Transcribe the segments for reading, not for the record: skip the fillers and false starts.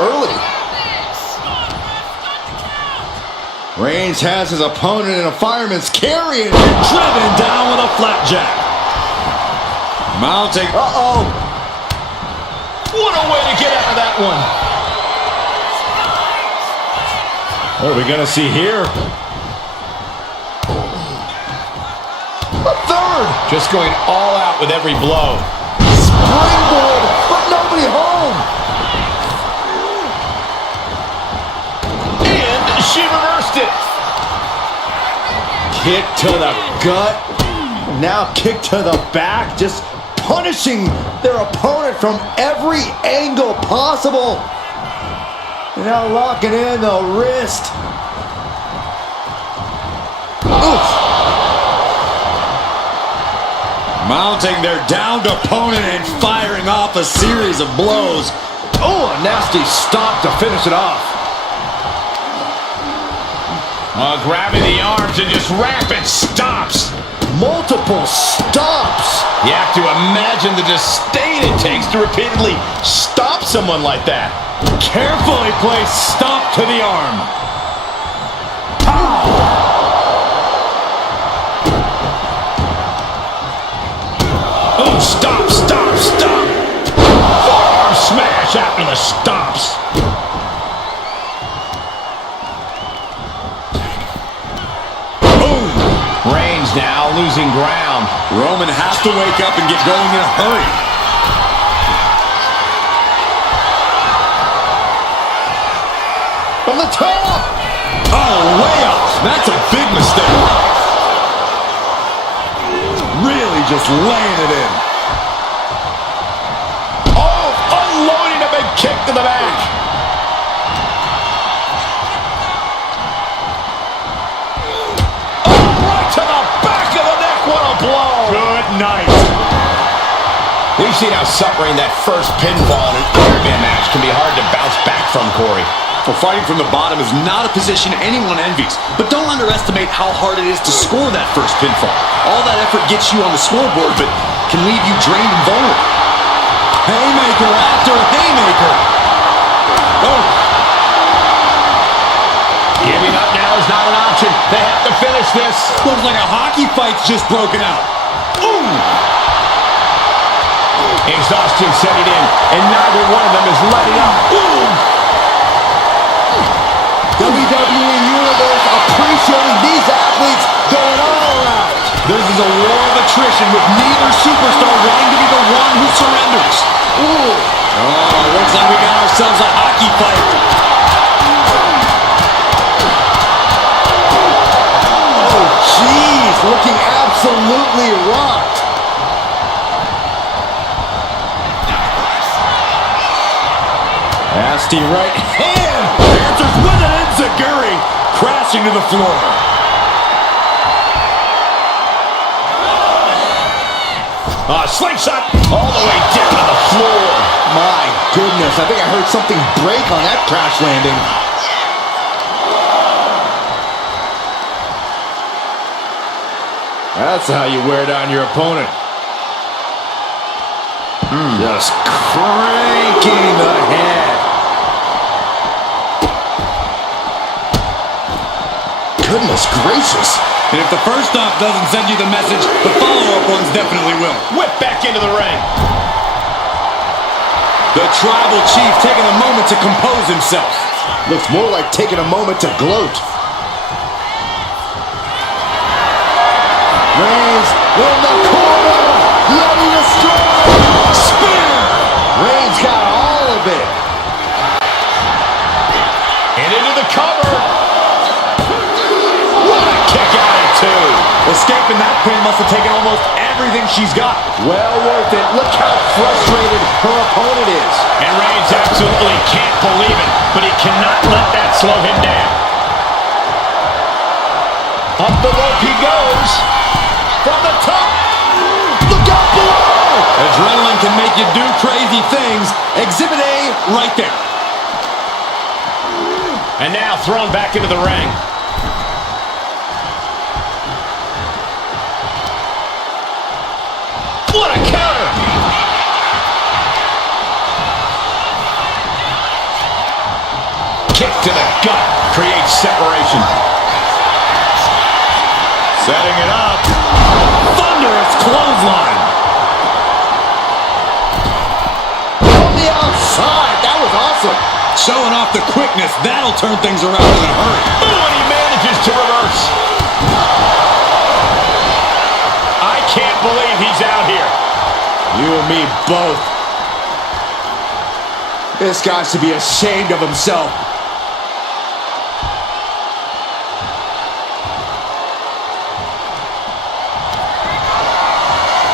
early. Reigns has his opponent in a fireman's carry and driven down with a flapjack. Mounting. Uh-oh. What a way to get out of that one. What are we going to see here? A third. Just going all out with every blow. Springboard, but nobody home. And she reversed it. Kick to the gut. Now kick to the back. Just punishing their opponent from every angle possible. Now locking in the wrist. Oof. Mounting their downed opponent and firing off a series of blows. Oh, a nasty stop to finish it off. Grabbing the arms and just rapid stops. Multiple stops. You have to imagine the disdain it takes to repeatedly stop someone like that. Carefully placed stop to the arm. Oh, stop, stop, stop. Forearm smash after the stops. Boom. Reigns now losing ground. Roman has to wake up and get going in a hurry. From the top! Oh, way off! That's a big mistake. Really just laying it in. Oh, unloading a big kick to the back. Oh, right to the back of the neck. What a blow. Good night. We've seen how suffering that first pinfall in an Iron Man match can be hard to bounce back from, Corey. Well, fighting from the bottom is not a position anyone envies, but don't underestimate how hard it is to score that first pinfall. All that effort gets you on the scoreboard, but can leave you drained and vulnerable. Haymaker after haymaker. Oh. Giving up now is not an option. They have to finish this. Looks like a hockey fight's just broken out. Ooh. Exhaustion setting in, and neither one of them is letting up. Ooh. WWE Universe appreciating these athletes going all out. This is a war of attrition with neither superstar wanting to be the one who surrenders. Ooh. Oh, looks like we got ourselves a hockey fight. Oh, jeez, looking absolutely rocked. Nasty right hand. Answers with an enziguri, crashing to the floor. Slingshot all the way down to the floor. My goodness, I think I heard something break on that crash landing. That's how you wear down your opponent. Just cranking the head. Goodness gracious. And if the first stop doesn't send you the message, the follow-up ones definitely will. Whip back into the ring. The tribal chief taking a moment to compose himself. Looks more like taking a moment to gloat. Reigns in the corner. Ready to strike. Spear. Reigns got all of it. And into the cover. What a kick out at two. Escaping that pin must have taken almost everything she's got. Well worth it. Look how frustrated her opponent is. And Reigns absolutely can't believe it, but he cannot let that slow him down. Up the rope he goes. From the top. Look out below. Adrenaline can make you do crazy things. Exhibit A right there. And now thrown back into the ring. What a counter! awesome. Showing off the quickness. That'll turn things around in a hurry. Oh, and he manages to reverse. I can't believe he's out here. You and me both. This guy should be ashamed of himself.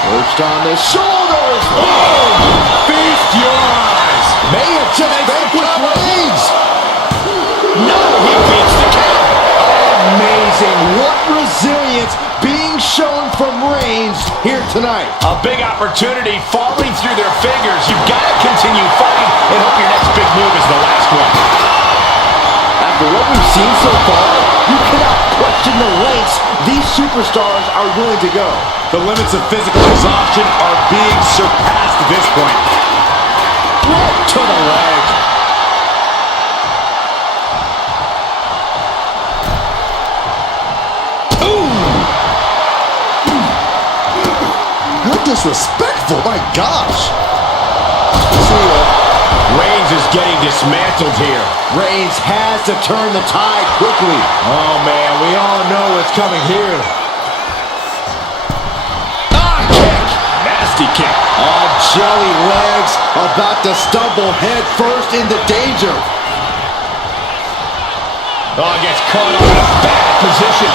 Perched on the shoulders. Boom! Feast your eyes. May have just vanquished Reigns. No, he beats the count. Amazing. What resilience being shown from Reigns here tonight. A big opportunity falling through their fingers. You've got to continue fighting and hope your next big move is the last one. After what we've seen so far, you cannot question the lengths these superstars are willing to go. The limits of physical exhaustion are being surpassed at this point. Right to the leg. How disrespectful, my gosh. Reigns is getting dismantled here. Reigns has to turn the tide quickly. Oh, man, we all know what's coming here. Kick. Nasty kick. Oh, jelly legs about to stumble head first into danger. Oh, gets caught up in a bad position.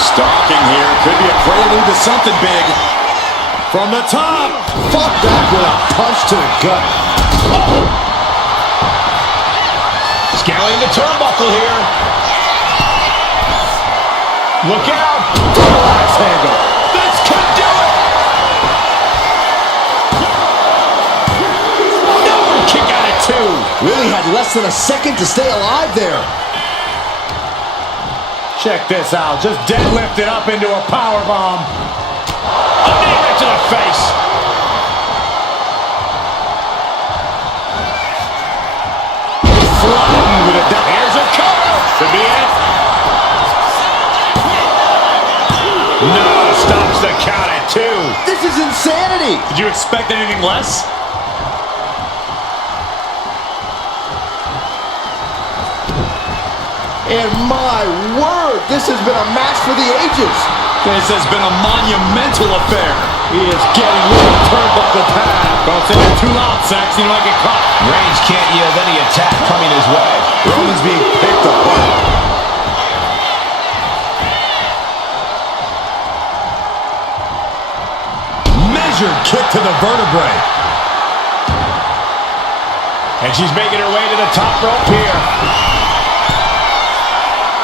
Stalking here. Could be a prelude to something big. From the top. Fought back with a punch to the gut. Scaling the turnbuckle here. Look out. Double axe handle. This could do it. No, kick out at two. Really had less than a second to stay alive there. Check this out. Just deadlifted up into a powerbomb. A knee right to the face. Flattened with a Here's a cover. Could be it. No, stops the count at two. This is insanity. Did you expect anything less? And my word, this has been a match for the ages. This has been a monumental affair. He is getting rid of the turnbuckle pad. Don't say it too loud, Sax. You might get caught. Reigns can't yield any attack coming his way. Roman's being picked apart. Measured kick to the vertebrae. And she's making her way to the top rope here.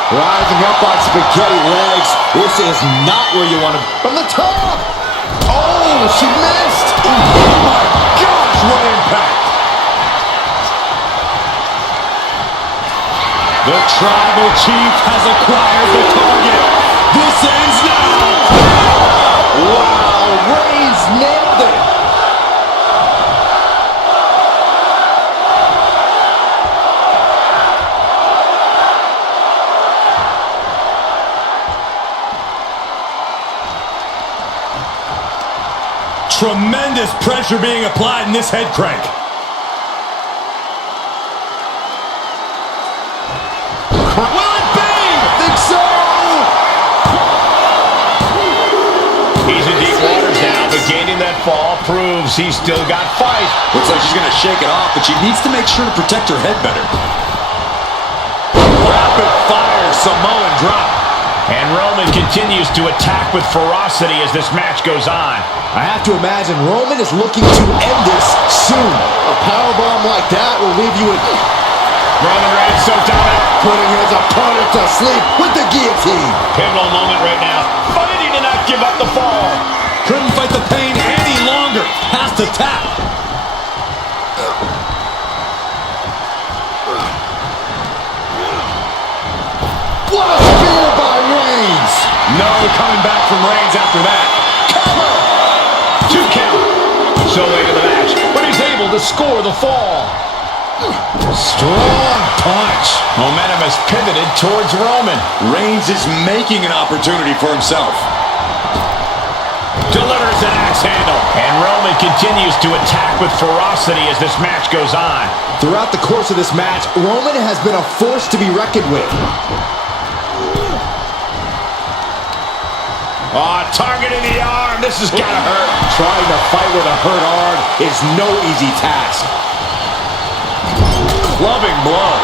Rising up on spaghetti legs. This is not where you want to... From the top! Oh, she missed! Oh my gosh, what impact! The tribal chief has acquired the target. This ends now. Wow, Reigns nailed it! Tremendous pressure being applied in this head crank. Will it be? I think so! He's in deep waters now, but gaining that fall proves he's still got fight. Looks like she's going to shake it off, but she needs to make sure to protect her head better. Rapid fire Samoan drop. And Roman continues to attack with ferocity as this match goes on. I have to imagine Roman is looking to end this soon. A powerbomb like that will leave you with... Roman Reigns so dominant. Putting his opponent to sleep with the guillotine. Pivotal moment right now. Fighting to not give up the fall. Couldn't fight the pain any longer. Has to tap. What a spear by Reigns! No coming back from Reigns after that. Cover! 2 count. So late in the match, but he's able to score the fall. Strong punch. Momentum has pivoted towards Roman. Reigns is making an opportunity for himself. Delivers an axe handle. And Roman continues to attack with ferocity as this match goes on. Throughout the course of this match, Roman has been a force to be reckoned with. Oh, targeting the arm. This is gotta hurt. Trying to fight with a hurt arm is no easy task. Clubbing blow.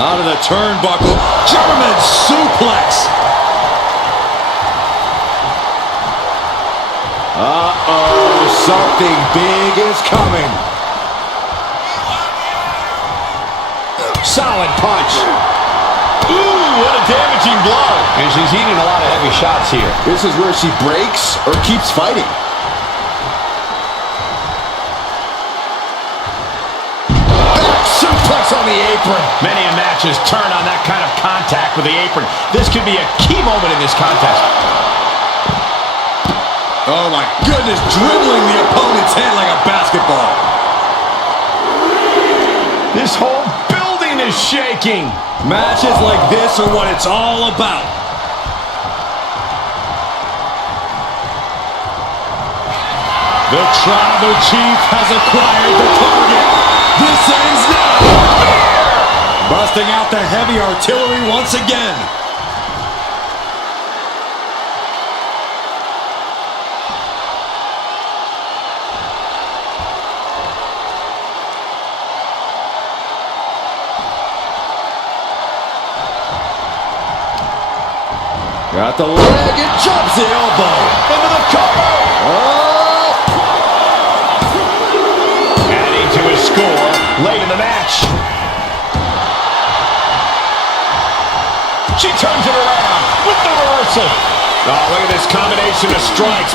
Out of the turnbuckle. German suplex. Uh-oh, something big is coming. Solid punch. Ooh, what a damaging blow. And she's eating a lot of heavy shots here. This is where she breaks or keeps fighting. Back suplex on the apron. Many a match has turned on that kind of contact with the apron. This could be a key moment in this contest. Oh my goodness, dribbling the opponent's head like a basketball. This whole building is shaking. Matches like this are what it's all about. The Tribal Chief has acquired the target. This ends now. Busting out the heavy artillery once again. Got the leg and jumps the elbow. Into the cover. Oh! Adding to his score late in the match. She turns it around with the reversal. Oh, look at this combination of strikes.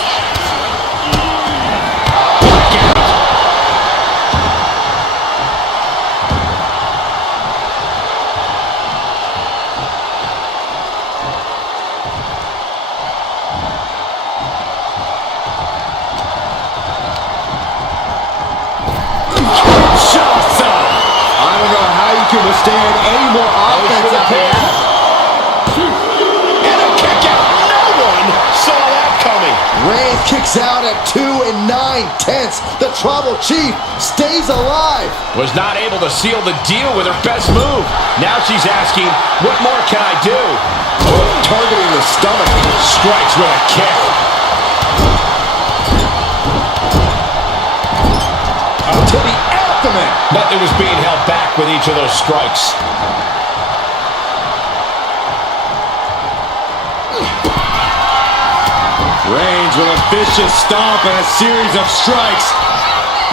Withstand any more offense out there. And a kick out. No one saw that coming. Reigns kicks out at 2 9/10. The Tribal Chief stays alive. Was not able to seal the deal with her best move. Now she's asking, what more can I do? Oh, targeting the stomach. Strikes with a kick. To the abdomen. Nothing was being held back with each of those strikes. Reigns with a vicious stomp and a series of strikes.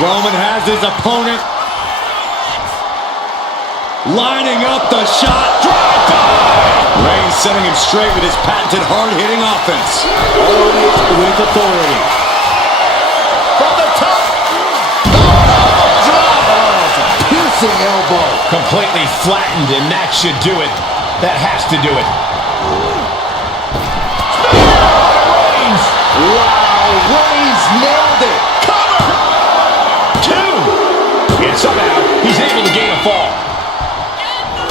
Roman has his opponent lining up the shot. Drive-by! Reigns setting him straight with his patented hard-hitting offense. Always with authority. From the top. Piercing elbow. Completely flattened, and that should do it. That has to do it. Reigns! Wow, Reigns nailed it. Cover! 2! And somehow, he's able to gain a fall.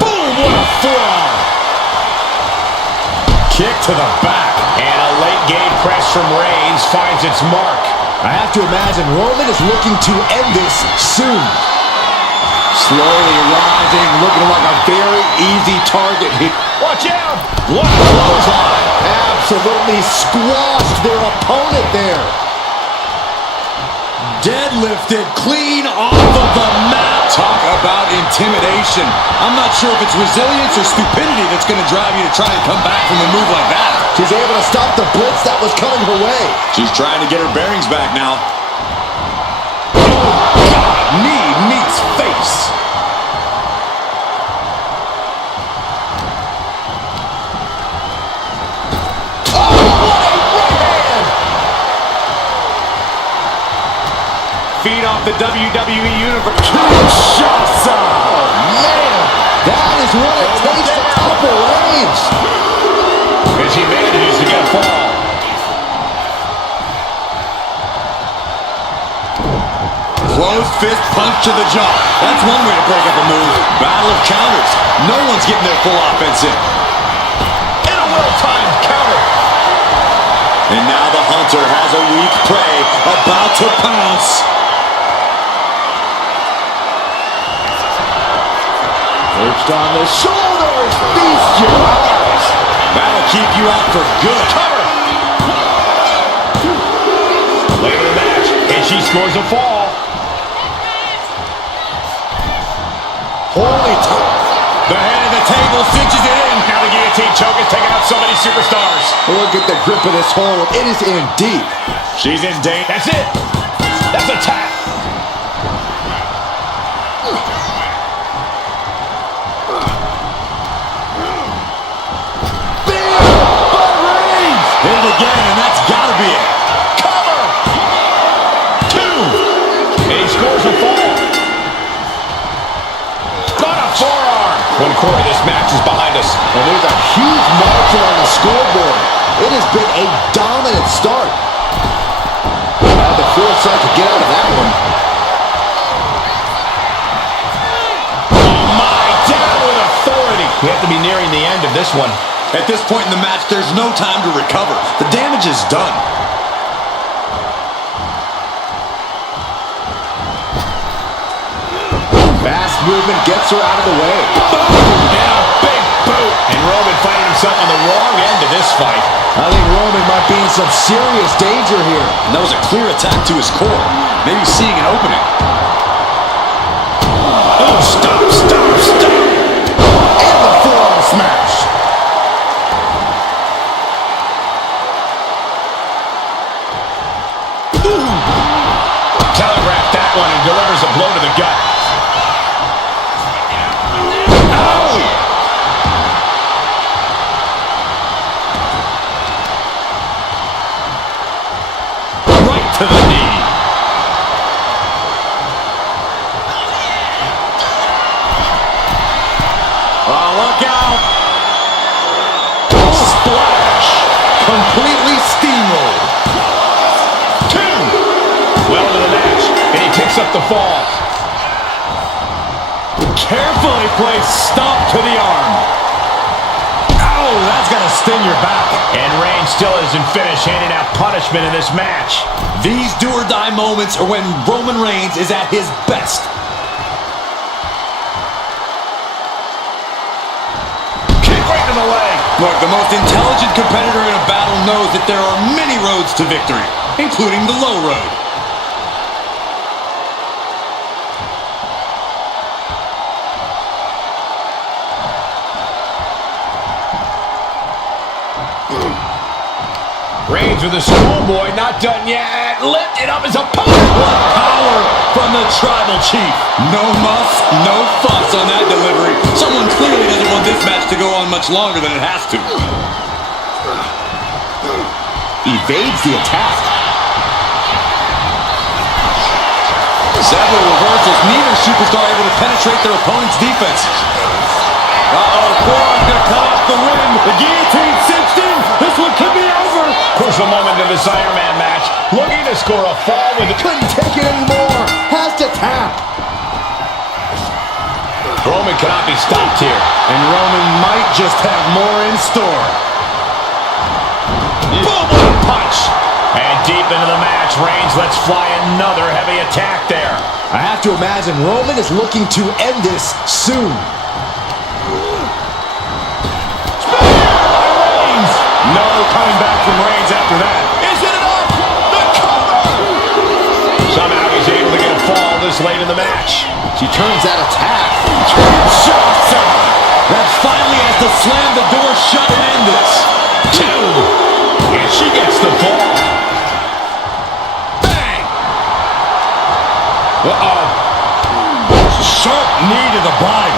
Boom! What a forearm! Kick to the back. And a late game press from Reigns finds its mark. I have to imagine Roman is looking to end this soon. Slowly rising, looking like a very easy target. Watch out! What a clothesline! Absolutely squashed their opponent there. Deadlifted clean off of the mat. Talk about intimidation. I'm not sure if it's resilience or stupidity that's going to drive you to try and come back from a move like that. She's able to stop the blitz that was coming her way. She's trying to get her bearings back now. Knee meets face. Feed off the WWE Universe. Kinshasa! Oh, man. That is what it takes to topple Reigns. As he manages to get a fall. Closed fist punch to the jaw. That's one way to break up a move. Battle of counters. No one's getting their full offense in. And a well-timed counter. And now the hunter has a weak prey about to pounce. Perched on the shoulders. Feast your eyes. That'll keep you out for good. Cover. Later in the match, and she scores a fall. Holy top. The head of the table cinches it in. Now the guillotine choke is taking out so many superstars. Look at the grip of this hold. It is in deep. She's in danger. That's it. That's a tap. Hit it again, and that's gotta be it. Cover. 2. And he scores a fall. Got a forearm. 1 quarter of this match is behind us. And there's a huge margin on the scoreboard. It has been a dominant start. Had the foresight to get out of that one. Oh my, down with authority. We have to be nearing the end of this one. At this point in the match, there's no time to recover. The damage is done. Fast movement gets her out of the way. And a big boot. And Roman finding himself on the wrong end of this fight. I think Roman might be in some serious danger here. And that was a clear attack to his core. Maybe seeing an opening. Oh, stop, stop, stop. And the forearm smash. Telegraphed that one and delivers a blow to the gut. Right to the knee. Oh, look out. Splash. Completely steamrolled. 2. Well into the match, and he picks up the fall. Carefully placed stomp to the arm. Oh, that's gonna sting your back. And Reigns still isn't finished handing out punishment in this match. These do-or-die moments are when Roman Reigns is at his best. Kick right to the leg. Look, the most intelligent competitor in a battle knows that there are many roads to victory, including the low road. Reigns with a schoolboy, not done yet. Lifted up his opponent. What power from the tribal chief. No muss, no fuss on that delivery. Someone clearly doesn't want this match to go on much longer than it has to. Evades the attack. Several reversals. Neither superstar able to penetrate their opponent's defense. Uh-oh, forearm gonna cut off the rim. The guillotine cinched in. This one could be over. Crucial moment of this Iron Man match. Looking to score a fall with it. Couldn't take it anymore. Has to tap. Roman cannot be stopped here. And Roman might just have more in store. Boom, what a punch. And deep into the match, Reigns lets fly another heavy attack there. I have to imagine Roman is looking to end this soon. Reigns. No coming back from Reigns after that. Is it enough? The cover! Somehow he's able to get a fall this late in the match. She turns that attack. Shots out. That finally has to slam the door shut and end this. 2. And she gets the fall. Bang! Uh-oh. Sharp knee to the body.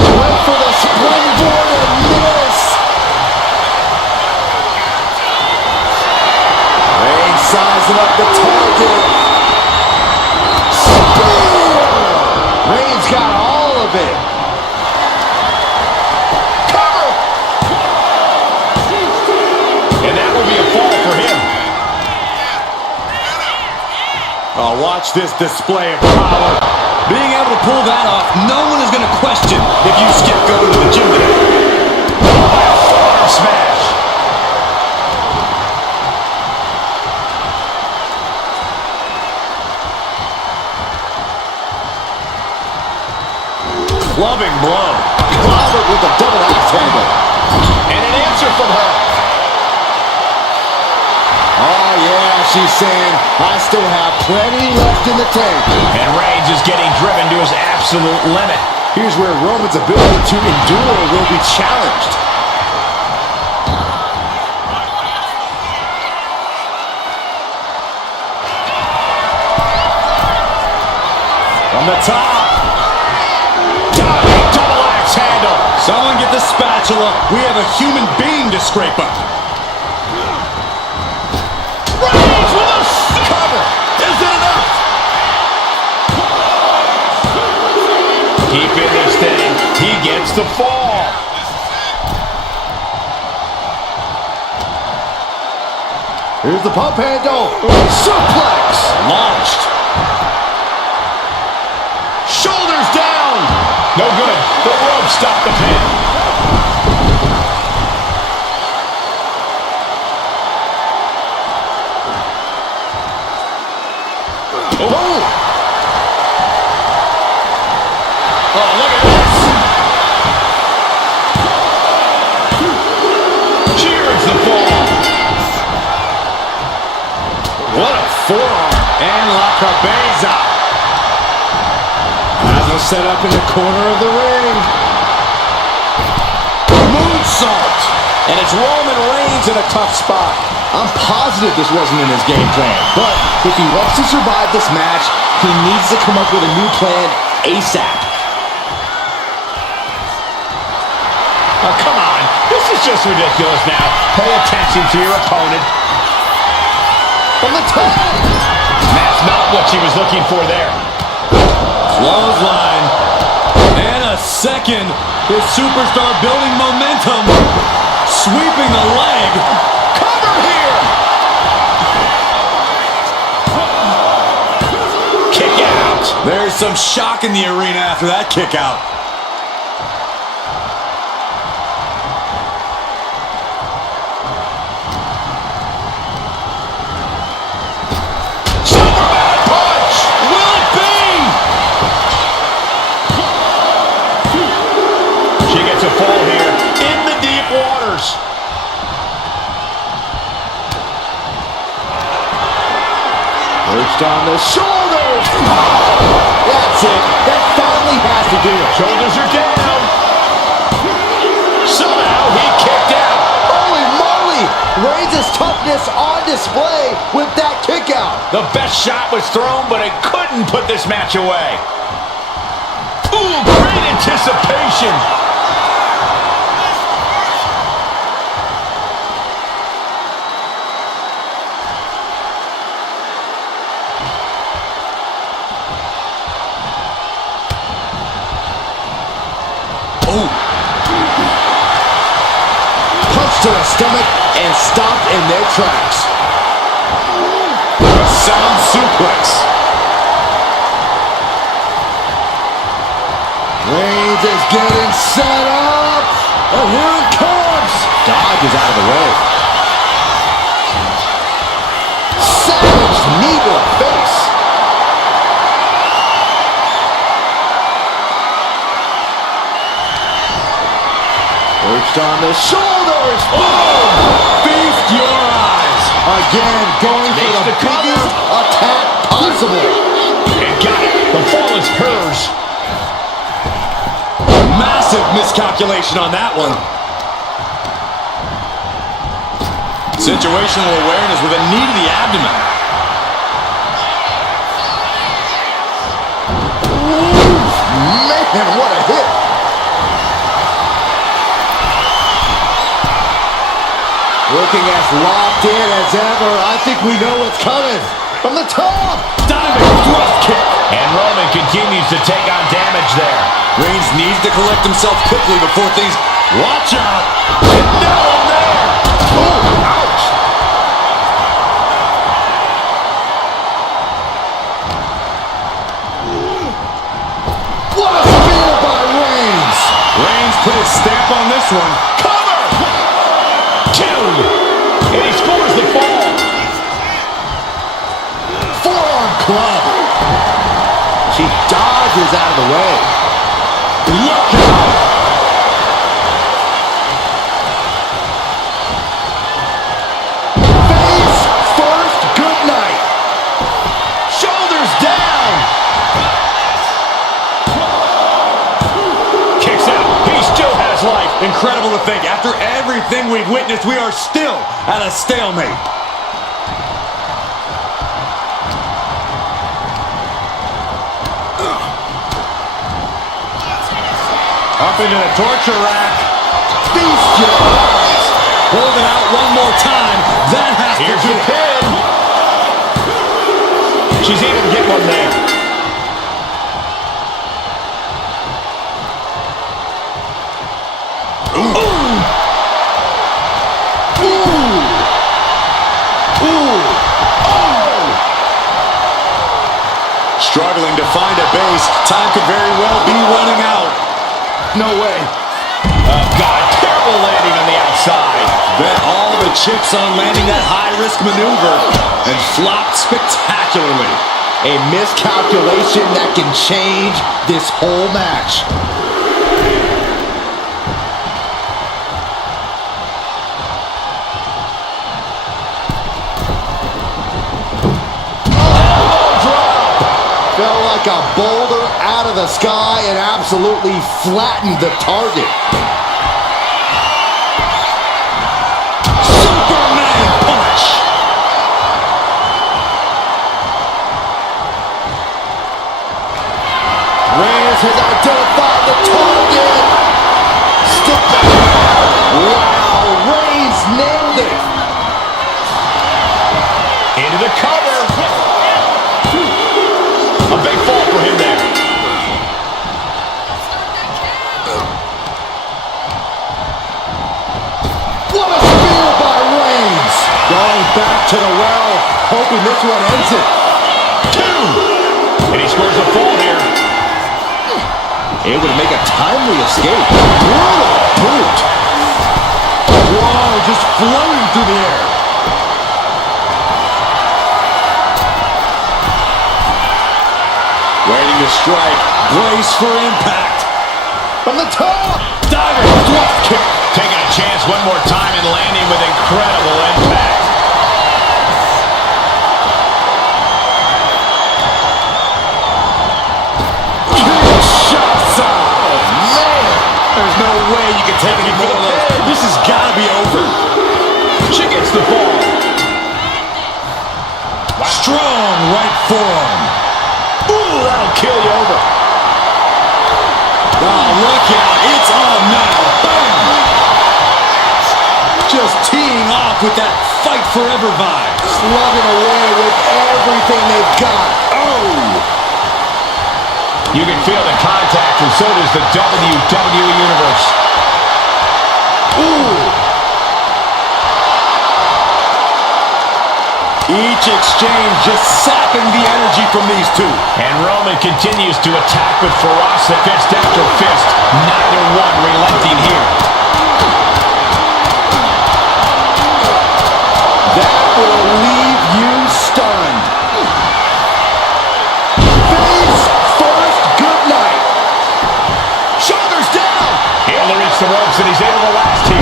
Went for the springboard and miss. Reigns sizing up the target. Spear! Reigns got all of it. Cover! And that will be a fall for him. Oh, watch this display of power. Being able to pull that off, no one is going to question if you skip going to the gym today. Forearm clubbing blow. Clobbered with a double axe handle. And an answer from her. Oh, yeah, she's saying, I still have plenty left in the tank. And Reigns is getting driven to his absolute limit. Here's where Roman's ability to endure will be challenged. From the top. Diving double axe handle. Someone get the spatula. We have a human being to scrape up. Reigns with a cover. Is it enough? Keep in this thing. He gets the fall. Here's the pump handle. Suplex. Launched. Shoulders down. No good. The rope stopped the pin. Oh, look at this. Cheers the fall. What a forearm. And La Cabeza. Now set up in the corner of the ring. Moonsault. And it's Roman Reigns in a tough spot. I'm positive this wasn't in his game plan, but if he wants to survive this match, he needs to come up with a new plan ASAP. Oh, come on. This is just ridiculous now. Pay attention to your opponent. From the top. That's not what she was looking for there. Clothesline. And a second. This superstar building momentum. Sweeping the leg. Cover here. Kick out. There's some shock in the arena after that kick out. Superman punch. Will it be? She gets a fall here in the deep waters. Perched on the shoulders. That's it. That finally has to do it. Shoulders are down. Somehow he kicked out. Holy moly! Reigns' toughness on display with that kick out. The best shot was thrown, but it couldn't put this match away. Ooh, great anticipation. Oh, Punch to the stomach and stopped in their tracks. a sound suplex. Reigns is getting set up. And here it comes. Dodges out of the way. Savage knee to the face. Perched on the shoulders. Boom! Feast your eyes. Again, going for Makes the the cover. biggest attack possible. And got it. The fall is hers. Massive miscalculation on that one. Situational awareness with a knee to the abdomen. Man, what a hit. Looking as locked in as ever. I think we know what's coming. From the top. Diving thrust kick. And Roman continues to take on damage there. Reigns needs to collect himself quickly before things... Watch out. And no one there. Oh, ouch. What a spear by Reigns. Reigns put his stamp on this one. Cover. Two. And he scores the fall. Forearm club. She dodges out of the way. Look out! Face first, good night. Shoulders down. Kicks out. He still has life. Incredible to think. After everything we've witnessed, we are still at a stalemate. Up into the torture rack. Feast your eyes. Holding out one more time. That has Here's to your hit. pin. She's able to get one there. Ooh. Oh! Struggling to find a base. Time could very well be running out. No way. Oh, God. Terrible landing on the outside. Bet all the chips on landing that high-risk maneuver and flopped spectacularly. A miscalculation that can change this whole match. Fell like a boulder out of the sky and absolutely flattened the target. Superman punch. Reyes has identified the target. Stick back. Wow, Reyes nailed it. Into the cover. A big fall for him there. What a spear by Reigns! Going back to the well, hoping this one ends it. 2. And he scores a fall here. Able to make a timely escape. Brutal boot. Whoa, just floating through the air. Waiting to strike. Brace for impact. From the top. Diving thrust kick. Taking a chance one more time and landing with incredible impact. Kinshasa. Oh, man. There's no way you can take any more of those. This has got to be over. She gets the ball. Strong right forearm. Ooh, that'll kill you over. Oh, look out. It's on now. Boom. Just teeing off with that fight forever vibe. Slugging away with everything they've got. Oh! You can feel the contact, and so does the WWE Universe. Ooh! Each exchange just sapping the energy from these two. And Roman continues to attack with ferocity, fist after fist. Neither one relenting here. That will leave you stunned. Face first, good night. Shoulders down. Able to reach the ropes, and he's able to last here.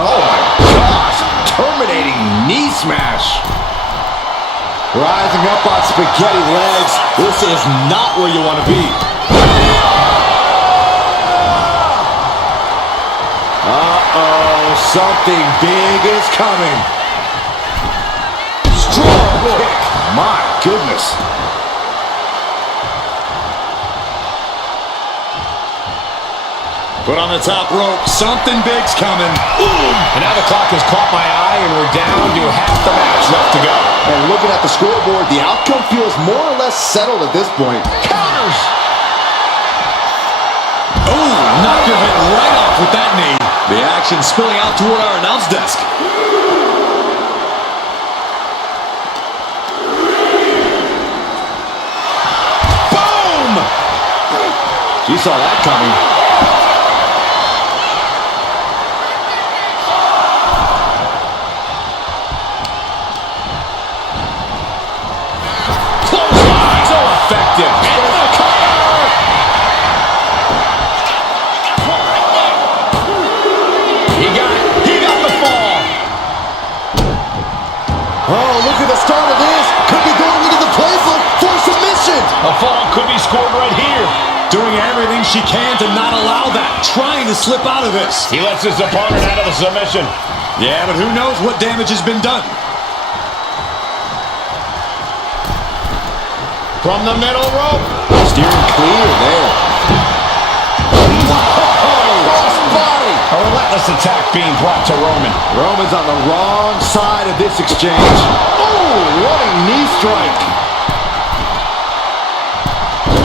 Oh my gosh, terminating knee smash. Rising up on spaghetti legs. This is not where you want to be. Uh-oh, something big is coming. Strong kick. My goodness. Put on the top rope. Something big's coming. Boom! And now the clock has caught my eye, and we're down to half the match left to go. And looking at the scoreboard, the outcome feels more or less settled at this point. Counters! Oh, knocked your head right off with that knee. The action spilling out toward our announce desk. Boom! She saw that coming. Oh, look at the start of this. Could be going into the playbook for submission. A fall could be scored right here. Doing everything she can to not allow that. Trying to slip out of this. He lets his opponent out of the submission. Yeah, but who knows what damage has been done. From the middle rope. Steering clear there. Crossbody. A relentless attack being brought to Roman. Roman's on the wrong side of this exchange. Oh, running knee strike.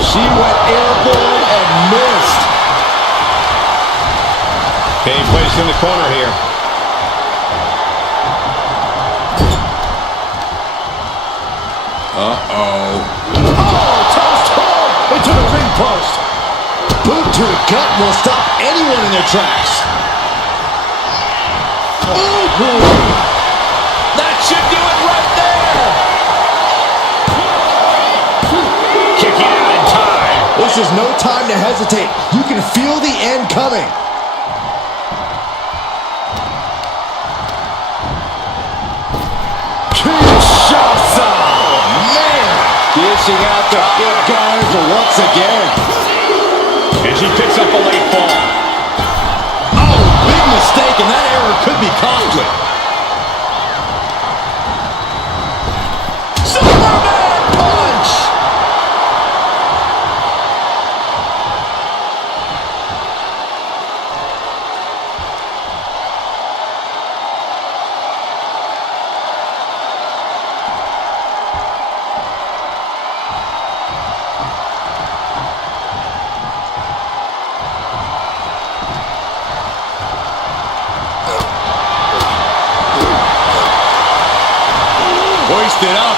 She went airborne and missed. Being placed in the corner here. Oh, toast home into the ring post. Boot to the gut will stop anyone in their tracks. That should do it right there. Kicking out in time. This is no time to hesitate. You can feel the end coming. Kinshasa! Man! Dishing out the good guys once again. And she picks up a late fall. Oh, big mistake, and that error could be costly. Superman punch! Hoisted up.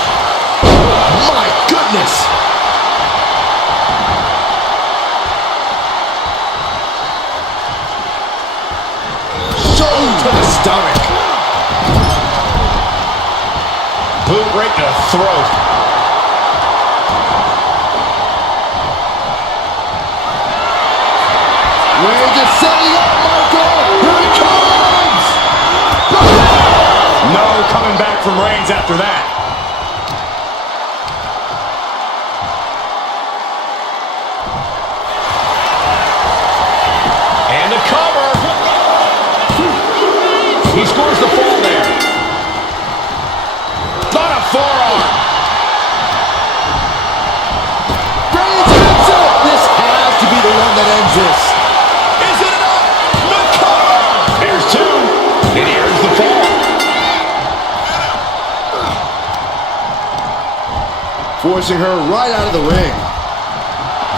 My goodness! Shoulder to the stomach. Boot right to the throat. Reigns is setting up, Michael! Here it comes! No coming back from Reigns after that. And the cover. He scores the fall there. Not a forearm. Reigns hits it! This has to be the one that ends this. Is it enough? The cover. Here's two. And here's the fall. Forcing her right out of the ring.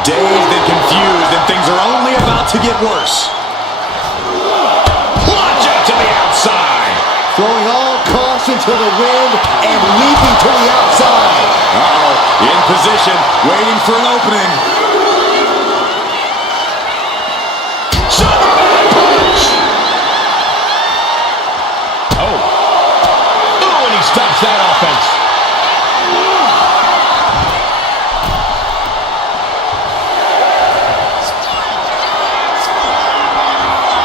Dazed and confused, and things are only about to get worse. Plunge out to the outside. Throwing all caution to the wind and leaping to the outside. Uh-oh, in position, waiting for an opening. Superman punch. Oh. Oh, and he stops that offense.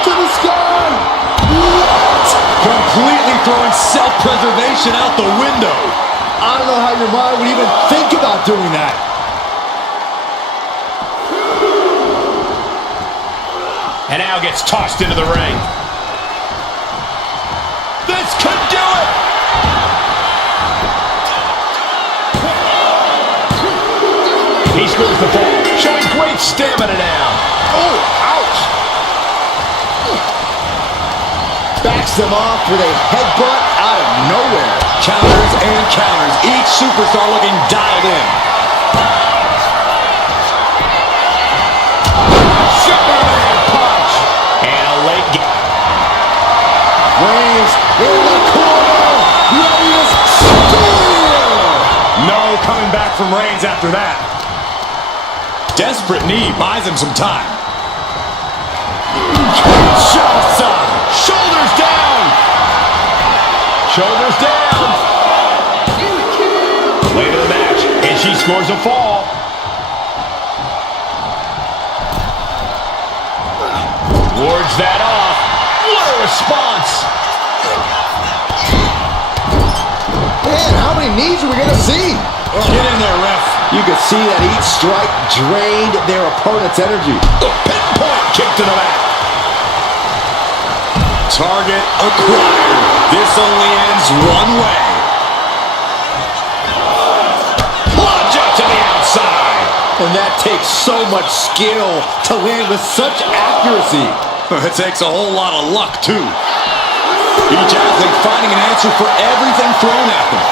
To the sky. What? Completely throwing self-preservation out the window. I don't know how your mind would even think about doing that. And now gets tossed into the ring. This could do it! He scores the ball, showing great stamina now. Oh, ouch! Backs them off with a headbutt out of nowhere. Counters and counters. Each superstar looking dialed in. Superman punch! And a late game. Reigns in the corner. Ready to steal. No coming back from Reigns after that. Desperate knee buys him some time. Kinshasa. Shoulders down! Shoulders down! Late in the match, and she scores a fall. Wards that off. What a response! many knees are we going to see? Get in there, ref. You could see that each strike drained their opponent's energy. The pinpoint kick to the back. Target acquired. This only ends one way. Plunge up to the outside. And that takes so much skill to land with such accuracy. It takes a whole lot of luck, too. Each athlete finding an answer for everything thrown at them.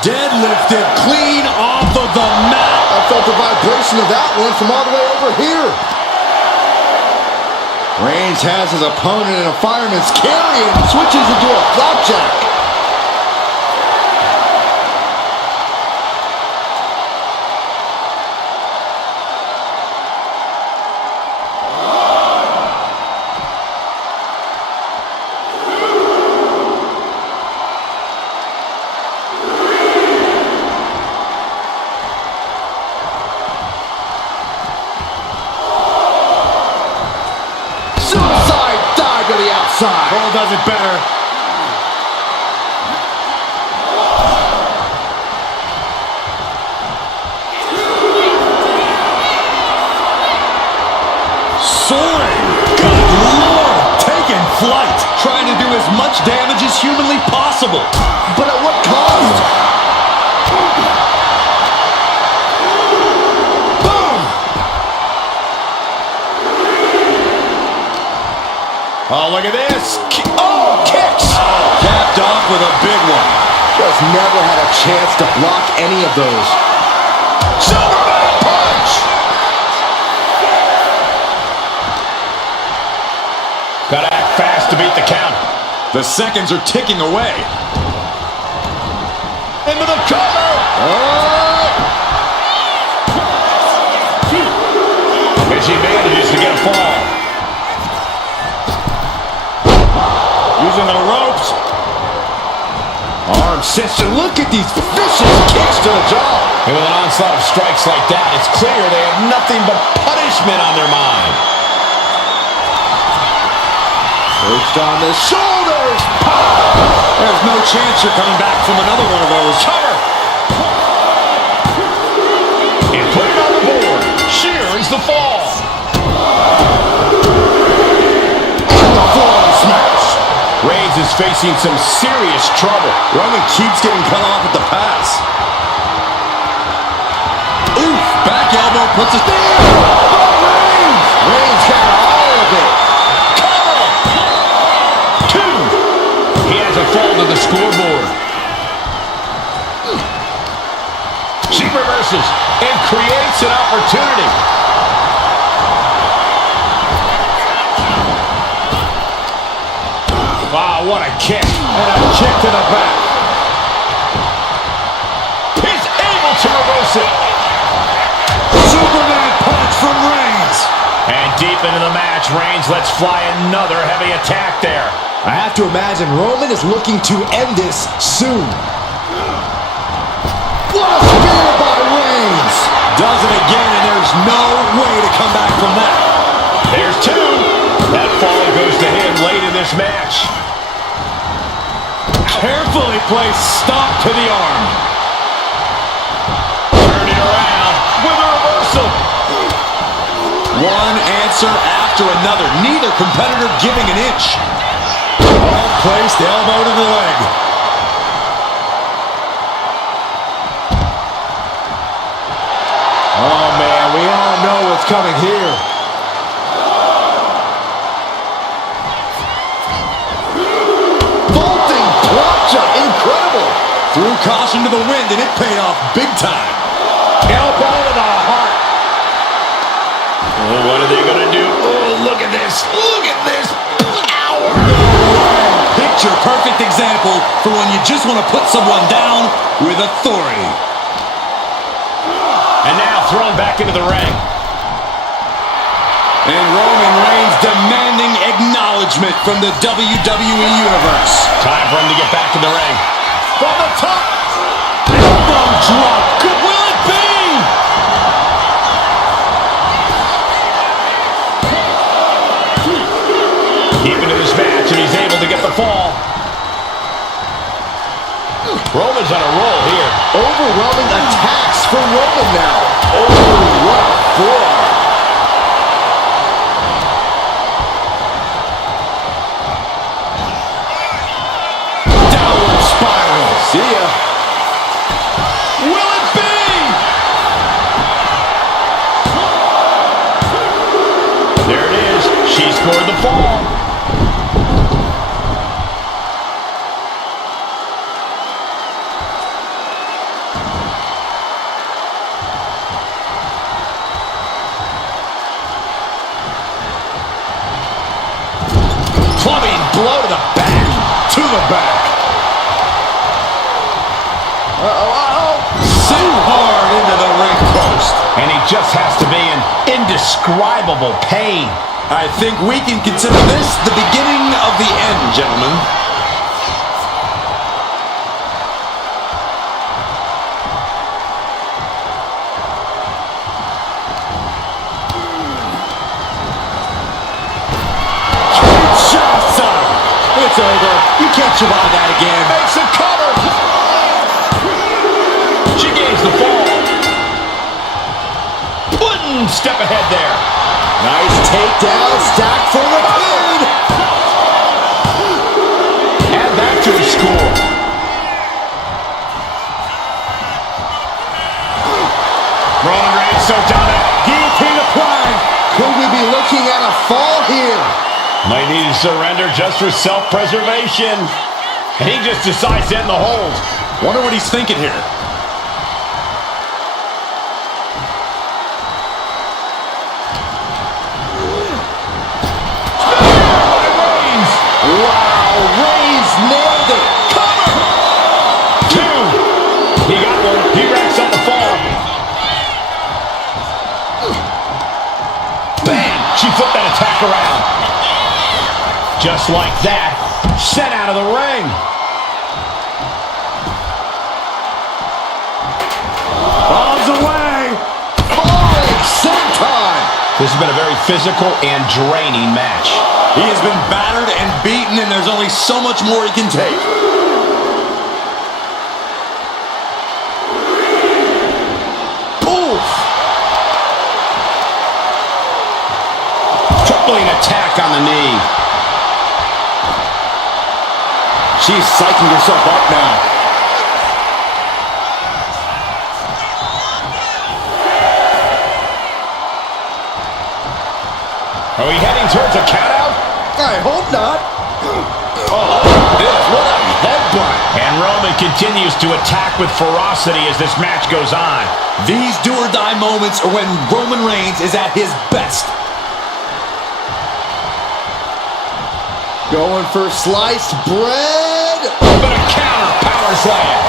Deadlifted clean off of the mat. I felt the vibration of that one from all the way over here. Reigns has his opponent in a fireman's carry and switches into a flapjack. Suicide dive to the outside. Cole does it better. Soaring. Good Lord. Taking flight. Trying to do as much damage as humanly possible. But at what cost? Boom. Oh, look at this. Oh, kicks. Capped off with a big one. Just never had a chance to block any of those. Superman punch. Gotta act fast to beat the count. The seconds are ticking away. Into the cover. And she manages to get a fall. Using the ropes. Arm sister, look at these vicious kicks to the jaw. And with an onslaught of strikes like that, it's clear they have nothing but punishment on their mind. Perched on the shoulders. There's no chance you're coming back from another one of those. Cover. And put it on the board. She earns the fall. On the floor of the smash. Reigns is facing some serious trouble. Roman keeps getting cut off at the pass. Oof, back elbow puts it there. Reigns got all of it. Cover. 2. He has a fall to the scoreboard. She reverses and creates an opportunity. Wow, what a kick. And a kick to the back. He's able to reverse it. Superman punch from Reigns. And deep into the match, Reigns lets fly another heavy attack there. I have to imagine Roman is looking to end this soon. What a spear by Reigns. Does it again, and there's no way to come back from that. There's 2. That fall goes to him late in this match. Carefully placed stop to the arm. Turning around with a reversal. One answer after another. Neither competitor giving an inch. All placed, elbow to the leg. Oh, man, we all know what's coming here. Vaulting drop shot, incredible. Threw caution to the wind, and it paid off big time. Elbow to the heart. Oh, what are they going to do? Oh, look at this. Look at this. Ow. Picture perfect example for when you just want to put someone down with authority. And now thrown back into the ring. And Roman Reigns demanding acknowledgement from the WWE Universe. Time for him to get back in the ring. from the top. Elbow drop. Good, will it be? Deep into this match, and he's able to get the fall. Roman's on a roll here. Overwhelming attacks for Roman now. Oh, what a forearm. Downward spiral. See ya. Will it be? There it is. She scored the fall. Clubbing blow to the back. To the back. Sent hard into the ring post. And he just has to be in indescribable pain. I think we can consider this the beginning of the end, gentlemen. It's over. You can't survive that again. Makes a cover. She gains the fall. One step ahead there. Nice takedown. Stack for the pin. Add that to his score. Roman Reigns so dominant. Guillotine applied. Could we be looking at a fall here? Might need to surrender just for self-preservation. And he just decides to end the hold. Wonder what he's thinking here. Reigns. Wow, Reigns nailed it. Cover. Two. He got one. He racks up the fall. Bam. She flipped that attack around. Just like that, sent out of the ring. Bombs away. Falling sometime. This has been a very physical and draining match. He has been battered and beaten, and there's only so much more he can take. Oof. Tripling attack on the knee. She's psyching herself up now. Are we heading towards a countout? I hope not. Oh, what a headbutt. And Roman continues to attack with ferocity as this match goes on. These do-or-die moments are when Roman Reigns is at his best. Going for sliced bread. But a counter power slam.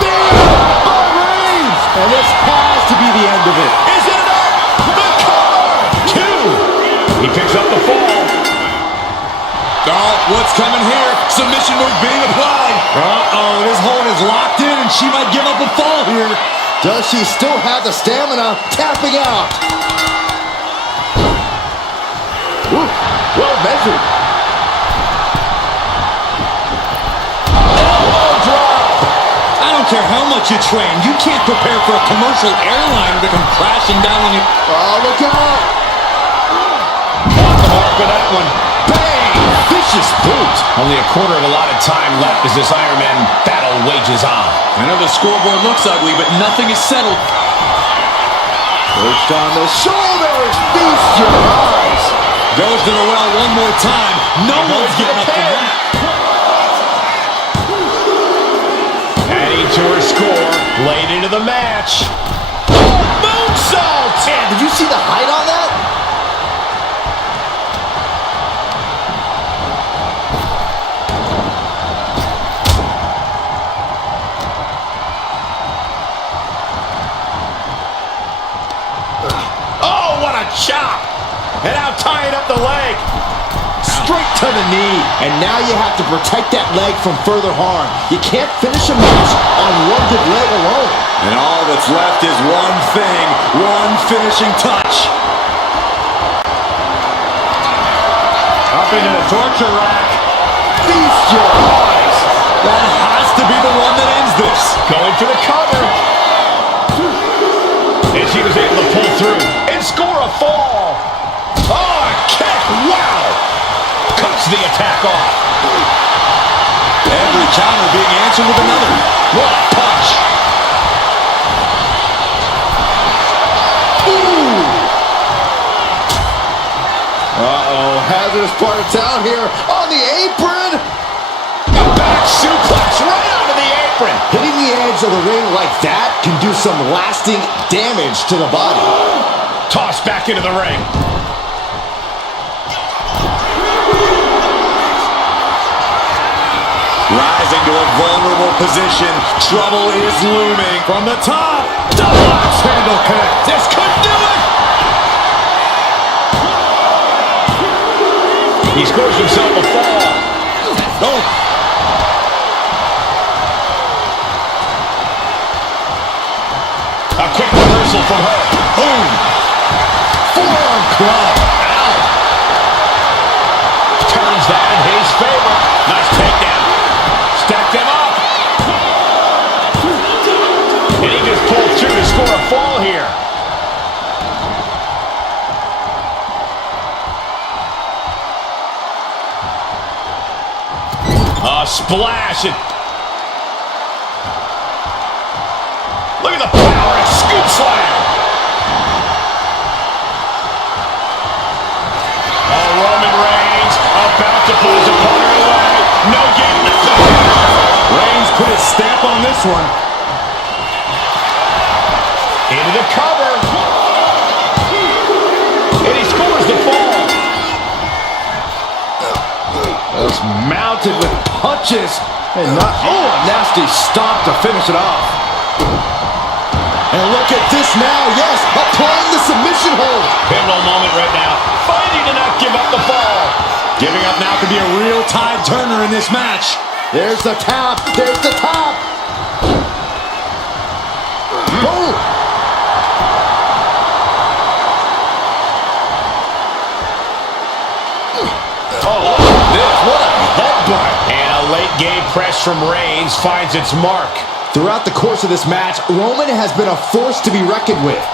Bam! By Reigns. And this has to be the end of it. Is it enough? The cover. Two. He picks up the fall. Oh, what's coming here? Submission move being applied. Uh-oh, this hold is locked in, and she might give up a fall here. Does she still have the stamina? Tapping out. Ooh, well measured. Elbow drop. I don't care how much you train. You can't prepare for a commercial airliner to come crashing down on you. Oh, look out. Off the mark with that one. Bang. Vicious boot. Only a quarter of a lot of time left as this Iron Man battle wages on. I know the scoreboard looks ugly, but nothing is settled. Perched on the shoulders. Feast your eyes. Goes to the well one more time. No one's getting up from that. Adding to her score, late into the match. Oh, moonsault! Man, did you see the height on that? Oh, what a chop! And now tying up the leg. Straight to the knee. And now you have to protect that leg from further harm. You can't finish a match on one good leg alone. And all that's left is one thing, one finishing touch. Up into the torture rack. Feast your eyes. That has to be the one that ends this. Going for the cover. And she was able to pull through and score a fall. Oh, a kick. Wow. Cuts the attack off. Every counter being answered with another. What a punch. Ooh. Uh-oh, hazardous part of town here on the apron. A back suplex right onto the apron. Hitting the edge of the ring like that can do some lasting damage to the body. Tossed back into the ring. Rising to a vulnerable position. Trouble is looming. From the top. Double axe handle connect. This could do it. He scores himself a fall. Oh. A quick reversal from her. Boom. Forearm club. Ow. Turns that in his favor. Nice takedown. Stack them up. And he just pulled through to score a fall here. A splash. Look at the power and scoop slam. Oh, Roman Reigns about to put his opponent away. No getting nothing. Reigns put his stamp on this one. Into the cover. And he scores the fall. Just mounted with punches. And not, oh, a nasty stomp to finish it off. And look at this now, yes, applying the submission hold. Pivotal moment right now. Fighting to not give up the fall. Giving up now could be a real tide turner in this match. There's the tap, there's the top. Boom. Oh, this, what a headbutt. And a late game press from Reigns finds its mark. Throughout the course of this match, Roman has been a force to be reckoned with.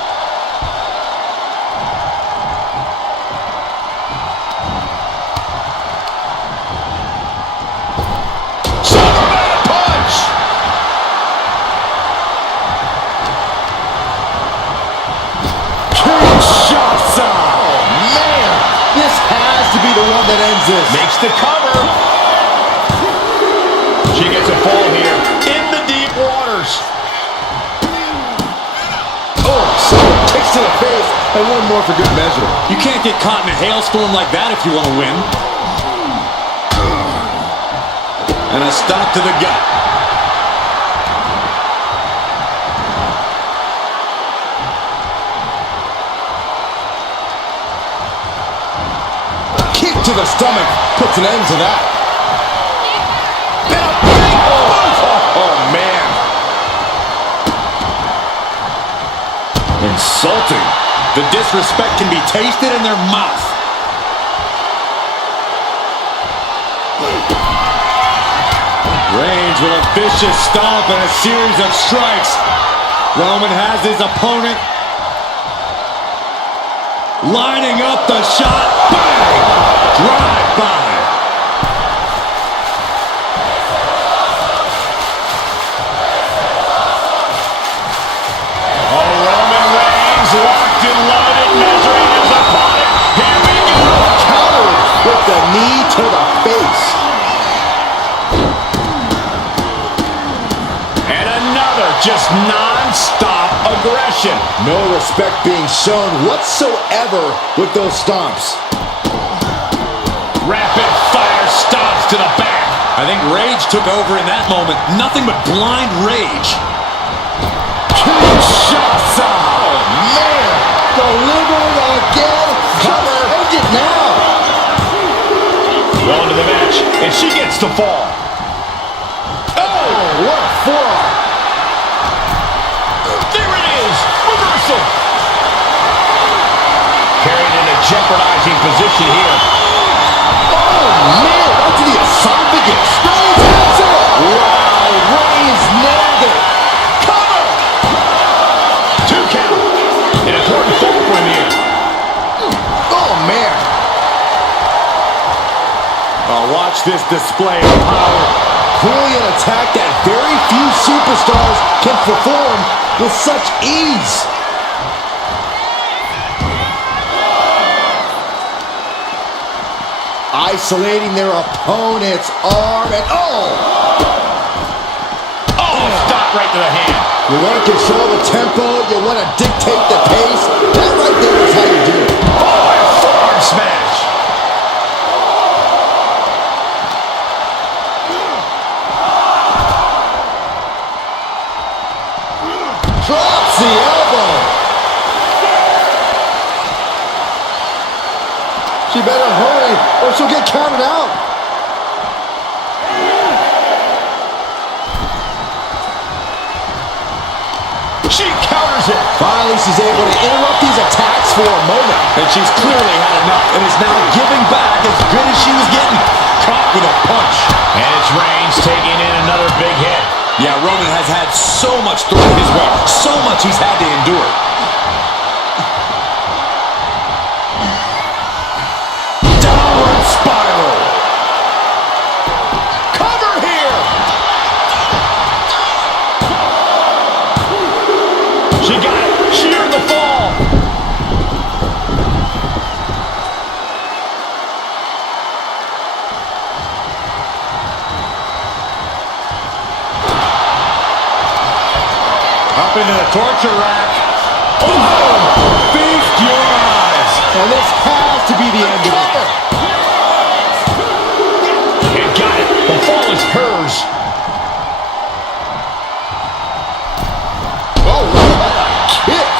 Superman punch! Kinshasa! Oh, man! This has to be the one that ends this. Makes the cover. She gets a fall here. In the deep waters. Oh, so kicks to the face, and one more for good measure. You can't get caught in a hailstorm like that if you want to win. And a stop to the gut. Kick to the stomach puts an end to that. Oh, man. Insulting. The disrespect can be tasted in their mouth. Reigns with a vicious stomp and a series of strikes. Roman has his opponent lining up the shot. Bang! Drive by. Oh, Roman Reigns locked and loaded, measuring his opponent. Here we go. Countered with the knee to the face. And another just non-stop aggression. No respect being shown whatsoever with those stomps. Rapid fire stomps to the back. I think rage took over in that moment. Nothing but blind rage. Kinshasa! Oh, man! Delivered again. Cover. avoids the fall. Oh, what a forearm. There it is. Reversal. Carried in a jeopardizing position here. Oh, man, right to the esophagus. Reigns has it. Wow, Reigns nailed it. Cover. 2 count. An important fall for him here. Oh, man. Watch this display of power. Clearly an attack that very few superstars can perform with such ease. Isolating their opponent's arm and Oh, stop right to the hand. You want to control the tempo, you want to dictate the pace. That right there is how you do it. Oh, and a forearm smash. Drops the elbow. She better hurry or she'll get counted out. She counters it. Finally, she's able to interrupt these attacks for a moment. And she's clearly had enough and is now giving back as good as she was getting. Caught with a punch. And it's Reigns taking in another big hit. Yeah, Roman has had so much thrown his way. So much he's had to endure. Downward spiral. Cover here. She got it. She earned the fall. Up into the torture rack. Oh, feast your eyes. And this has to be the end of it. And got it. The fall is hers. Oh, what a kick.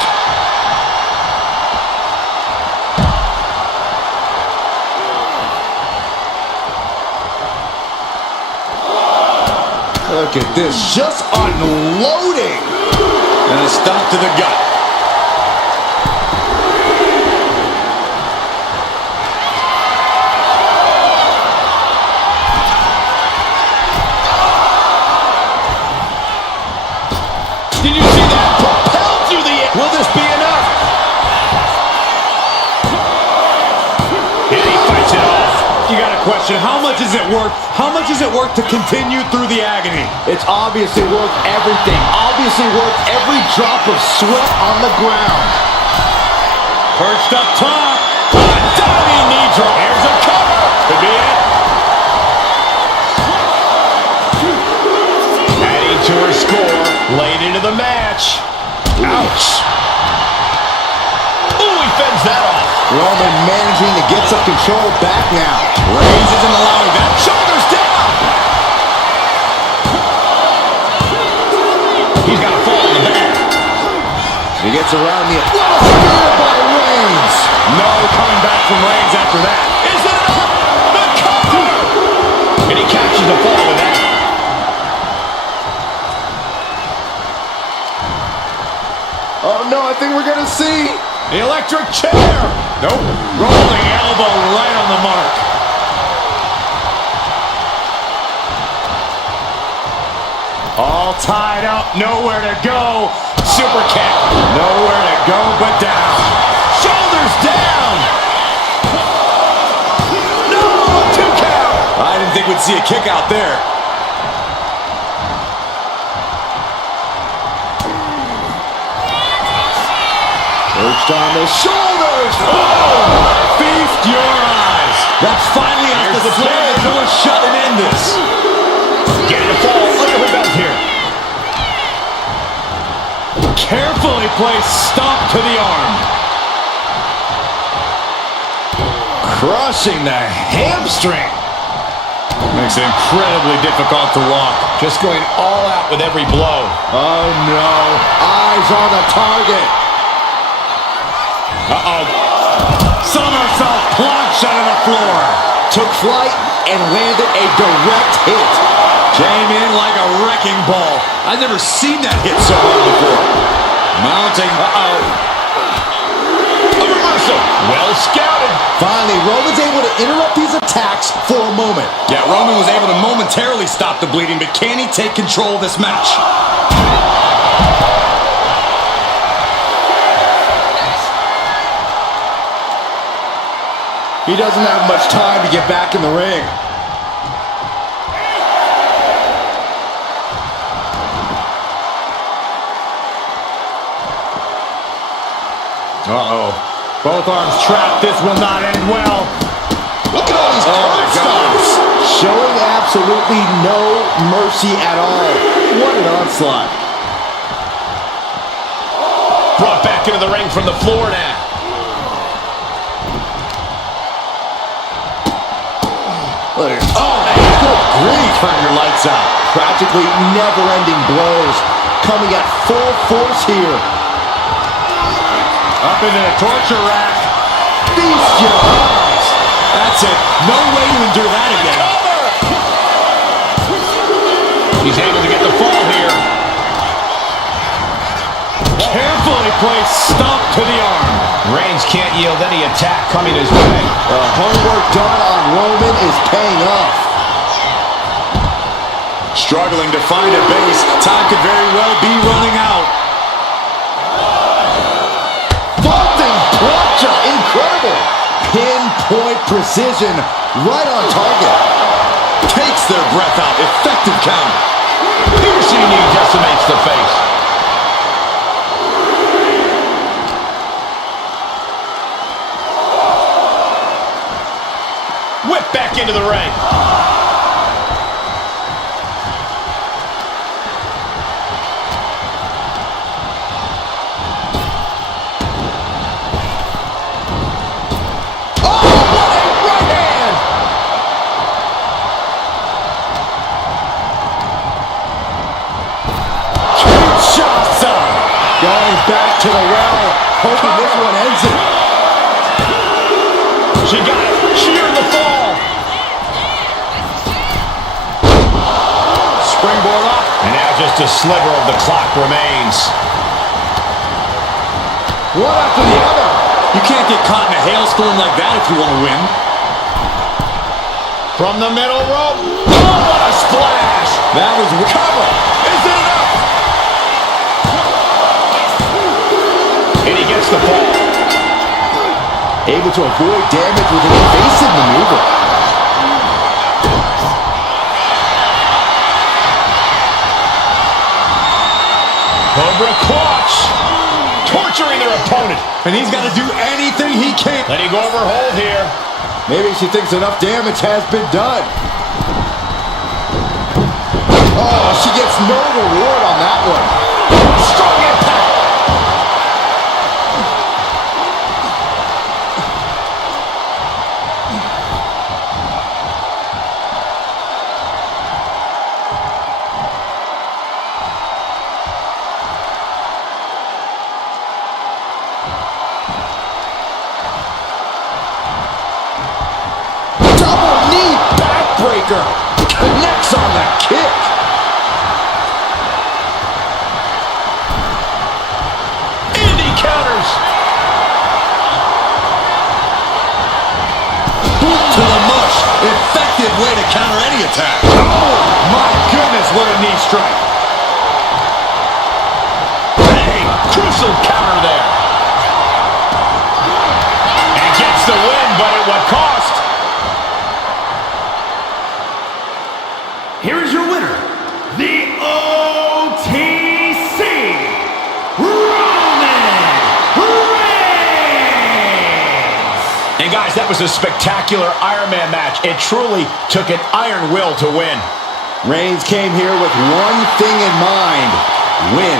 Look at this, just unloading. And a stop to the gut. Did you see that? Propelled through the air. Will this be enough? And he fights it off. You got a question. How much is it worth? How much is it worth to continue through the agony? It's obviously worth everything. Obviously worth every drop of sweat on the ground. Perched up top. A diving knee drop. Here's a cover. Could be it. Adding to her score. Late into the match. Ouch. Ooh, he fends that off. Roman managing to get some control back now. Reigns isn't allowing that. Shoulders down. He's got a fall in the back. He gets around the... What a spear by Reigns. No coming back from Reigns after that. Is it enough? The cover. And he catches the fall with that. Oh, no, I think we're going to see... The electric chair. Nope. Rolling elbow right on the mark. All tied up. Nowhere to go. Super kick. Nowhere to go but down. Shoulders down. No. 2 count. I didn't think we'd see a kick out there. Perched on the shoulders. Oh! Feast your eyes. That's finally off Here's the the slam pin. the door shut and end this. Getting a fall under her belt here. Carefully placed stomp to the arm. Crushing the hamstring. Makes it incredibly difficult to walk. Just going all out with every blow. Oh, no. Eyes on the target. Uh-oh. Somersault plunge out of the floor. Took flight and landed a direct hit. Came in like a wrecking ball. I've never seen that hit so hard before. Mounting. A reversal. Well scouted. Finally, Roman's able to interrupt these attacks for a moment. Yeah, Roman was able to momentarily stop the bleeding, but can he take control of this match? He doesn't have much time to get back in the ring. Uh-oh. Both arms trapped. This will not end well. Look at all these curb stops. Showing absolutely no mercy at all. What an onslaught. Brought back into the ring from the floor now. Oh, good grief. Turn your lights out. Practically never-ending blows. Coming at full force here. Up into the torture rack. Feast your eyes. That's it. No way to endure that again. He's able to get the fall here. Carefully placed stomp to the arm. Reigns can't yield any attack coming his way. The hard work done on Roman is paying off. Struggling to find a base. Time could very well be running out. Vaulting plancha, incredible. Pinpoint precision, right on target. Takes their breath out. Effective counter. Piercing knee decimates the face. Whip back into the ring. Back to the well, hoping this one ends it. She got it. She earned the fall. Springboard up. And now just a sliver of the clock remains. One after the other. You can't get caught in a hailstorm like that if you want to win. From the middle rope. Oh, what a splash. That was cover. Is it enough? And he gets the fall. Able to avoid damage with an evasive maneuver. Cobra clutch. Torturing their opponent. And he's got to do anything he can. Letting go of her hold here. Maybe she thinks enough damage has been done. Oh, she gets no reward on that one. Strong impact. Connects on the kick. Indy counters. Boot to the mush. Effective way to counter any attack. Oh, my goodness, what a knee strike. Bang, crucial counter there. And gets the win, but at what cost? Here is your winner, the OTC, Roman Reigns! And guys, that was a spectacular Iron Man match. It truly took an iron will to win. Reigns came here with one thing in mind: win.